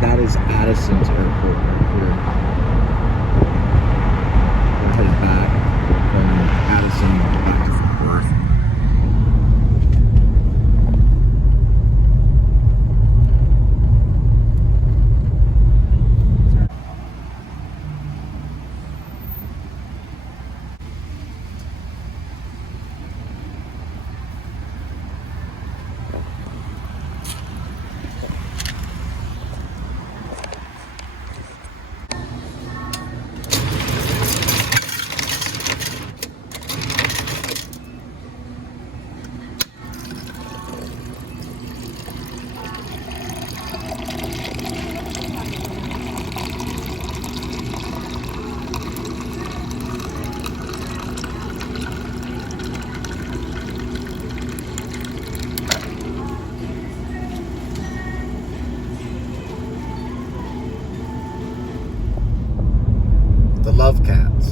That is Addison's airport right here. We're headed back from Addison back to Fort Worth. The Love Cats.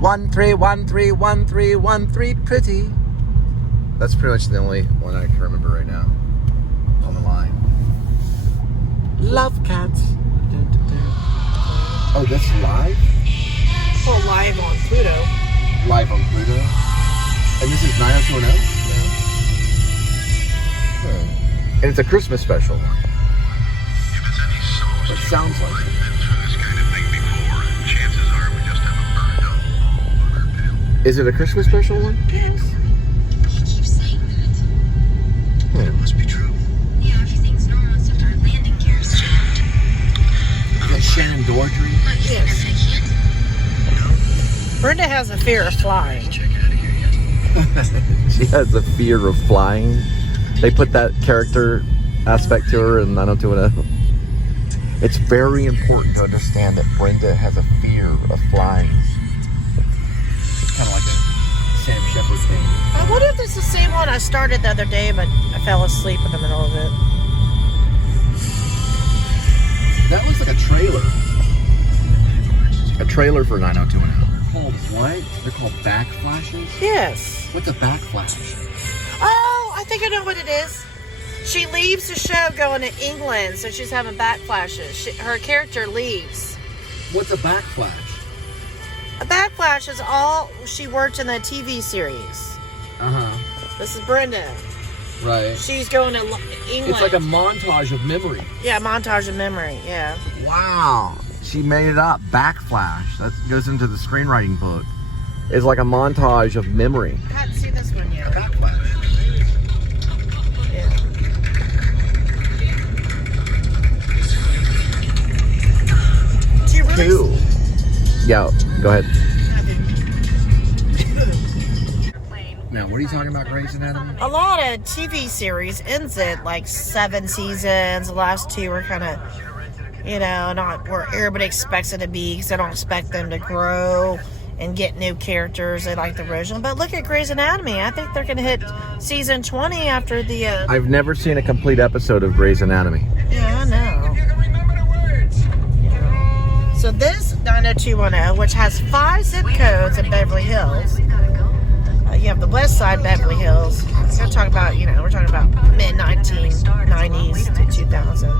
One three one three one three one three pretty. That's pretty much the only one I can remember right now on the line. Love Cats. Oh, that's live? Oh, live on Pluto. Live on Pluto. And this is 90210? And it's a Christmas special. It sounds like it. Is it a Christmas special one? Yes. You keep saying that. It must be true. Yeah, everything's normal except our landing gear's jammed. Is that Shannon Dordry? Yes. Brenda has a fear of flying. She has a fear of flying. They put that character aspect to her in 90210. It's very important to understand that Brenda has a fear of flying. It's kind of like a Sam Shepard thing. I wonder if it's the same one I started the other day, but I fell asleep in the middle of it. That looks like a trailer. A trailer for 90210. Called what? They're called backflashes? Yes. What's a backflash? Oh, I think I know what it is. She leaves the show going to England, so she's having backflashes. Her character leaves. What's a backflash? A backflash is all she worked in the TV series. Uh-huh. This is Brenda. Right. She's going to England. It's like a montage of memory. Yeah, montage of memory, yeah. Wow. She made it up. Backflash. That goes into the screenwriting book. It's like a montage of memory. I hadn't seen this one yet. A backflash. Yeah. Do you really Cool. Yeah, go ahead. Now, what are you talking about, Grey's Anatomy? A lot of TV series ends at like 7 seasons. The last 2 are kind of, not where everybody expects it to be, because they don't expect them to grow and get new characters. They like the original. But look at Grey's Anatomy. I think they're going to hit season 20 after the... I've never seen a complete episode of Grey's Anatomy. Yeah, I know. So this 90210, which has 5 zip codes in Beverly Hills. You have the West Side Beverly Hills. We're talking about, we're talking about mid-1990s to 2000.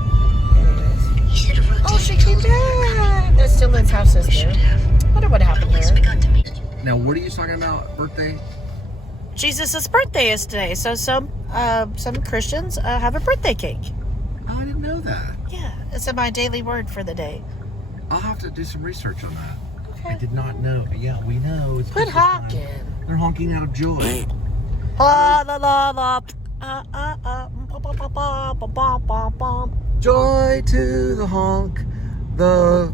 Anyways. Oh, she came back. That's still Lynn's house sister. Wonder what happened there. Now, what are you talking about, birthday? Jesus' birthday is today, so some Christians have a birthday cake. Oh, I didn't know that. Yeah, it's in my daily word for the day. I'll have to do some research on that. Okay. I did not know. Yeah, we know. It's Quit Christmas time. honking. They're honking out of joy. La la la la. Ba ba ba ba ba ba ba ba. Joy to the honk, the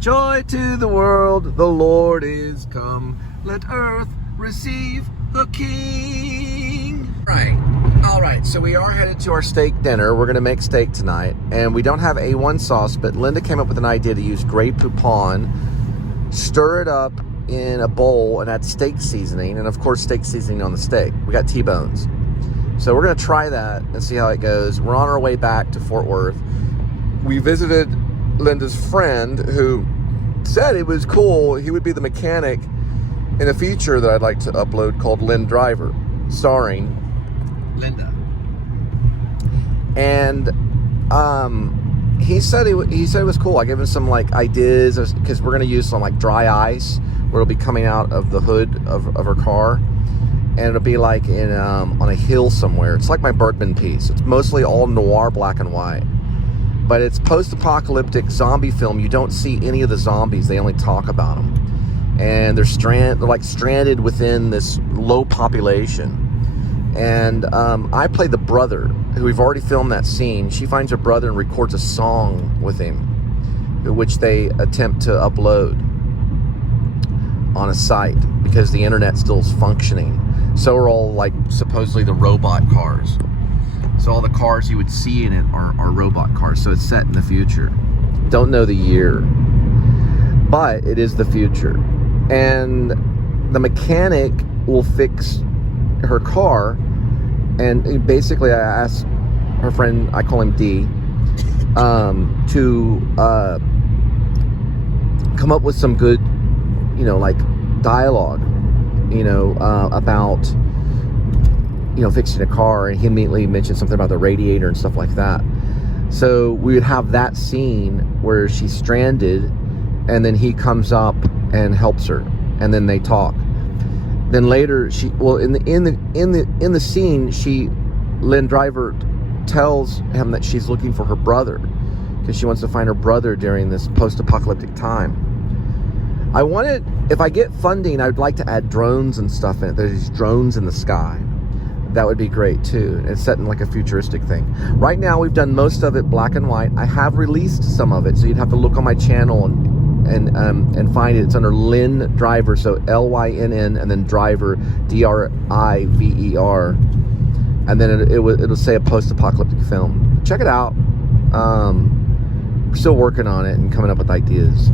joy to the world, the Lord is come. Let earth receive a king. Right. All right. So we are headed to our steak dinner. We're going to make steak tonight, and we don't have A1 sauce, but Linda came up with an idea to use Grey Poupon, stir it up in a bowl, and add steak seasoning, and of course steak seasoning on the steak. We got T-bones. So we're going to try that and see how it goes. We're on our way back to Fort Worth. We visited Linda's friend who said it was cool. He would be the mechanic in a feature that I'd like to upload called Lynn Driver, starring Linda. And he said it was cool. I gave him some like ideas because we're gonna use some like dry ice where it'll be coming out of the hood of her car, and it'll be like in on a hill somewhere. It's like my Bergman piece. It's mostly all noir, black and white, but it's post-apocalyptic zombie film. You don't see any of the zombies. They only talk about them, and they're stranded within this low population. And I play the brother, who we've already filmed that scene. She finds her brother and records a song with him, which they attempt to upload on a site because the internet still is functioning. So are all like supposedly the robot cars. So all the cars you would see in it are robot cars. So it's set in the future. Don't know the year, but it is the future. And the mechanic will fix her car. And basically I asked her friend, I call him D, to come up with some good, like dialogue, about, fixing a car. And he immediately mentioned something about the radiator and stuff like that. So we would have that scene where she's stranded, and then he comes up and helps her, and then they talk. Then later, in the scene, Lynn Driver tells him that she's looking for her brother because she wants to find her brother during this post-apocalyptic time. If I get funding, I'd like to add drones and stuff in it. There's these drones in the sky. That would be great too. It's set in like a futuristic thing. Right now, we've done most of it black and white. I have released some of it, so you'd have to look on my channel and find it. It's under Lynn Driver, so Lynn, and then Driver, Driver, and then it'll say a post-apocalyptic film. Check it out. We're still working on it and coming up with ideas.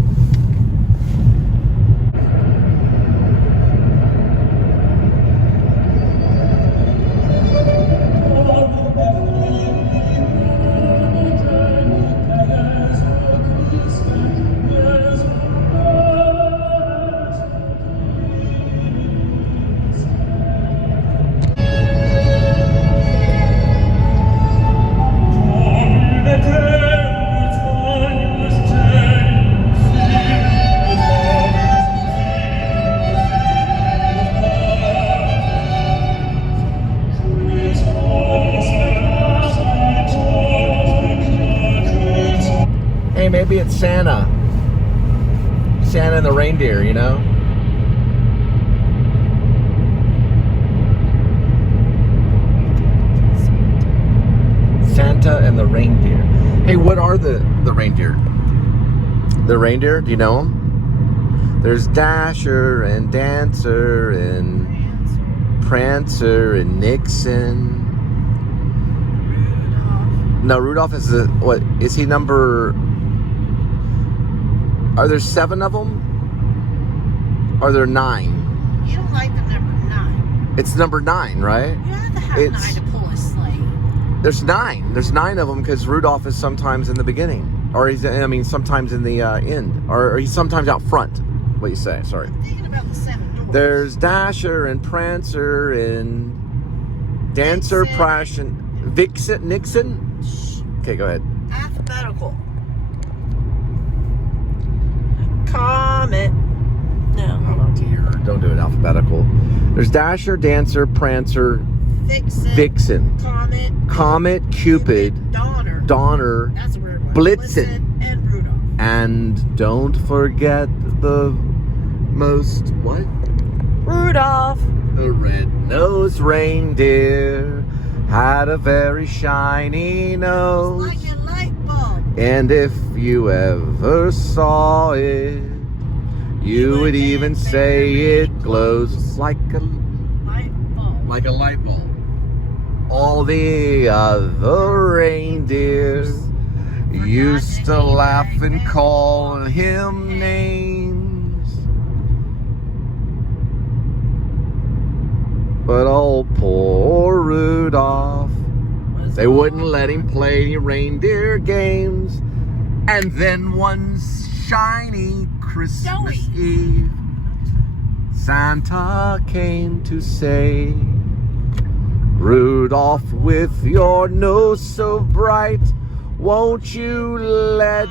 Maybe it's Santa and the reindeer, Santa and the reindeer. Hey, what are the reindeer? The reindeer, do you know them? There's Dasher and Dancer and Prancer and Nixon. No, Rudolph is is he number... Are there 7 of them? Are there 9? You don't like the number 9. It's number 9, right? You have to have 9 to pull a sleigh. There's 9. There's 9 of them because Rudolph is sometimes in the beginning. Or sometimes in the end. Or he's sometimes out front. What do you say? Sorry. I'm thinking about the 7 doors. There's Dasher and Prancer and Dancer, Prash and Vixen, Nixon? Okay, go ahead. Alphabetical. Comet. No. Oh dear. Don't do it alphabetical. There's Dasher, Dancer, Prancer, Vixen. Comet, Cupid, Donner, that's a weird one. Blitzen, and Rudolph. And don't forget the most, what? Rudolph. The red-nosed reindeer had a very shiny nose. Like a light bulb. And if you ever saw it, you would even say it glows like a light bulb. All the other reindeers used to laugh and call him names, but oh, poor Rudolph, they wouldn't let him play any reindeer games. And then one shiny Christmas Eve, Santa came to say, Rudolph, with your nose so bright, won't you lead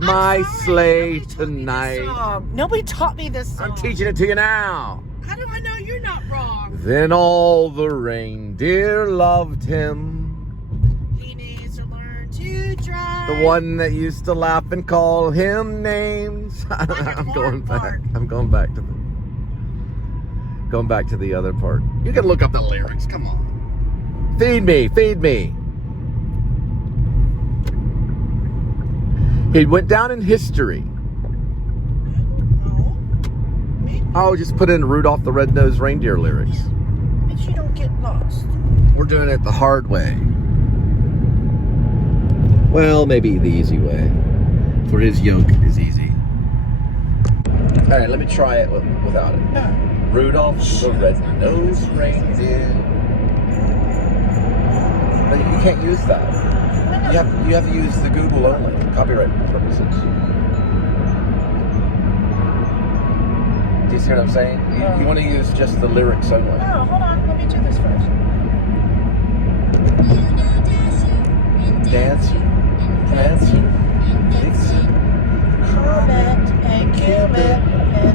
my sleigh tonight? Nobody taught me this song. I'm teaching it to you now. How do I know you're not wrong? Then all the reindeer loved him. He needs to learn to drive. The one that used to laugh and call him names. I'm going back to the other part. You can look up the lyrics. Come on. Feed me, feed me. He went down in history. Oh, just put in Rudolph the Red-Nosed Reindeer lyrics. But you don't get lost. We're doing it the hard way. Well, maybe the easy way. For his yoke is easy. All right, let me try it without it. Yeah. Rudolph the Red-Nosed Reindeer. No, you can't use that. You have to use the Google only, copyright purposes. Do you see what I'm saying? You want to use just the lyrics only. No, hold on. Let me do this first. Dancer, Prancer, Vixen, Comet and Cupid and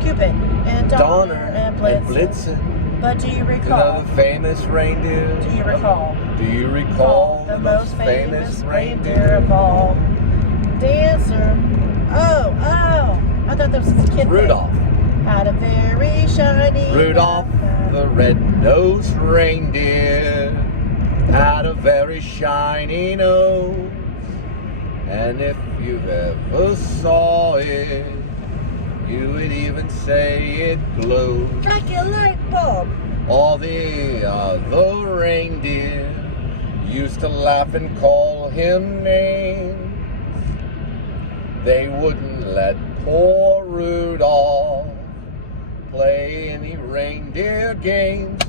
Cupid and Donner and and Blitzen. Blitzen. But do you You recall? know the famous reindeer? Do you recall? Do you recall The most famous reindeer of all? Dancer. Oh. I thought that was a kid thing. Rudolph. Had a very shiny. Rudolph the red-nosed reindeer had a very shiny nose, and if you've ever saw it, you would even say it glowed. Like a light bulb. All the other reindeer used to laugh and call him names. They wouldn't let poor Rudolph play any reindeer games.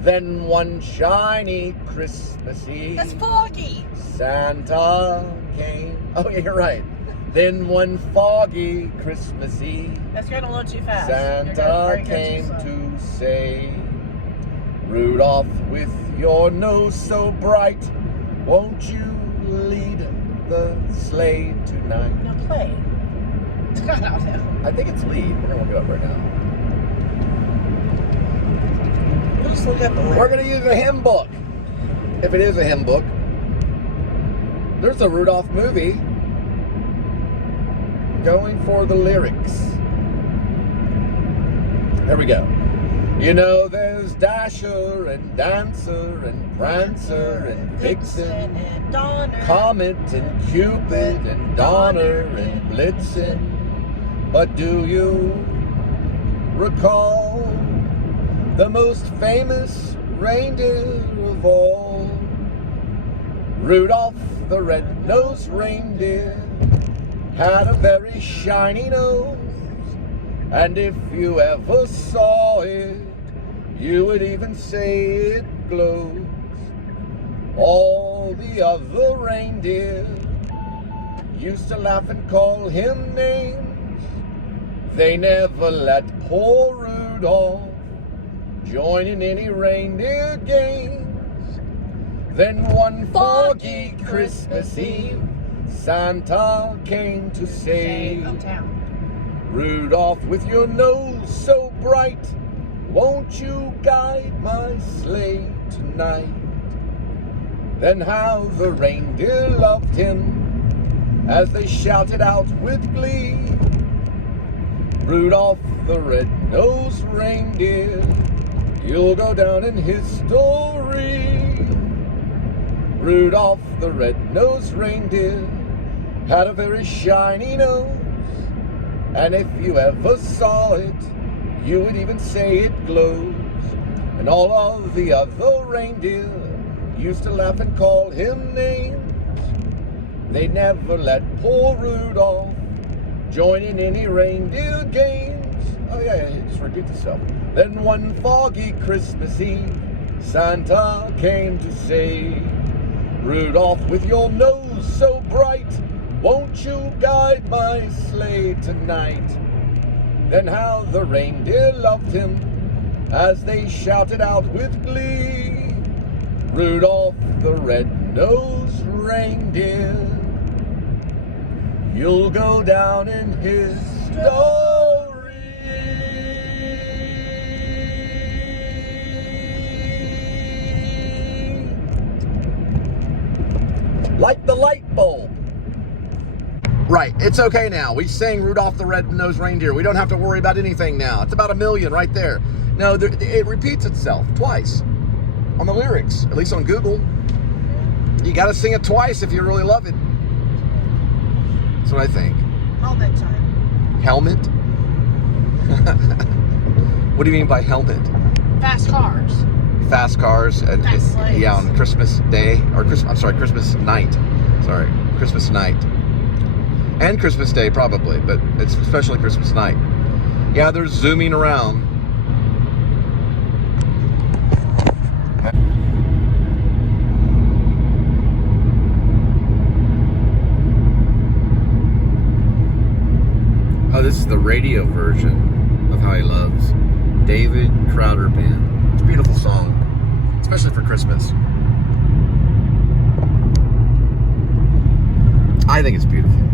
Then one shiny Christmas Eve, That's foggy. Santa came. Oh, yeah, you're right. Then one foggy Christmas Eve, That's going a little too fast. Santa came to say, Rudolph, with your nose so bright, won't you lead the sleigh tonight? No, play. I don't know. I think it's lead. We're going to look it up right now. We'll just look up the We're going to use a hymn book. If it is a hymn book. There's a Rudolph movie. Going for the lyrics. There we go. You know there's Dasher and Dancer and Prancer and Vixen, and Donner. Comet and Cupid and Donner and Blitzen. But do you recall the most famous reindeer of all? Rudolph the red-nosed reindeer had a very shiny nose, and if you ever saw it, you would even say it glows. All the other reindeer used to laugh and call him names. They never let poor Rudolph join in any reindeer games. Then one foggy Christmas Eve, Santa came to say, Rudolph, with your nose so bright, won't you guide my sleigh tonight? Then how the reindeer loved him as they shouted out with glee, Rudolph the red-nosed reindeer, you'll go down in history. Rudolph the red-nosed reindeer had a very shiny nose, and if you ever saw it, you would even say it glows. And all of the other reindeer used to laugh and call him names. They never let poor Rudolph join in any reindeer games. Oh yeah, just repeat yourself. Then one foggy Christmas Eve, Santa came to say, Rudolph, with your nose so bright, won't you guide my sleigh tonight? Then how the reindeer loved him as they shouted out with glee, Rudolph the red-nosed reindeer, you'll go down in history. Like the light bulb. Right, it's okay now. We sang Rudolph the Red-Nosed Reindeer. We don't have to worry about anything now. It's about 1 million right there. No, it repeats itself twice on the lyrics, at least on Google. You got to sing it twice if you really love it. That's what I think. Helmet time. Helmet? What do you mean by helmet? Fast cars. Fast cars. And Fast sleighs. Yeah, on Christmas Day. Or Christmas night. Sorry, Christmas night. And Christmas Day, probably, but it's especially Christmas night. Yeah, they're zooming around. Oh, this is the radio version of How He Loves. David Crowder Band. It's a beautiful song, especially for Christmas. I think it's beautiful.